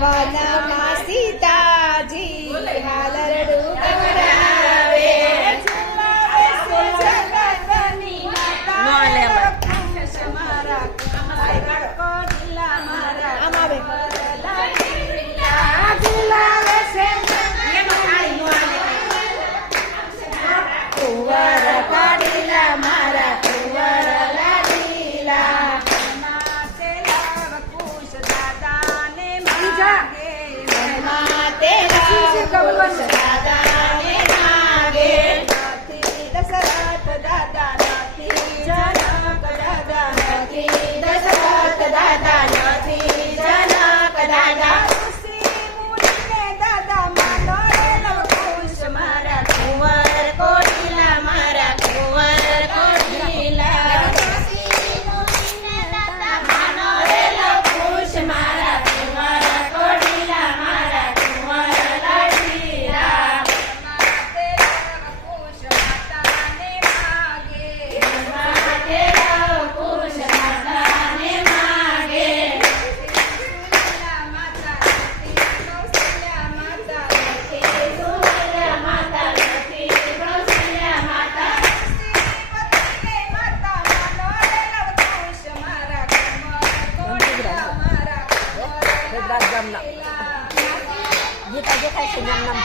વનમાં સીતાજી હાલરડું ગવડાવે ઝુલાવે છે જગતની માતા મારા કોડિલા મારા આમ આવે ઝુલાવે છે કુંવર કોડિલા મારા કુંવર લાડીલા દાદાને માગે દશરથ દાદા નથી જનક દાદા નથી દશરથ દાદા નથી જનક દાદા ઋષિ મુનિને દાદા માનો લવકુશ મારા કુંવર કોડિલા મારા કુંવર કોડિલા ઋષિ મુનિને દાદા માનો લવકુશ મારા કુંવર કોડિલા મારા ગીતા જે થાય છે નામ નામ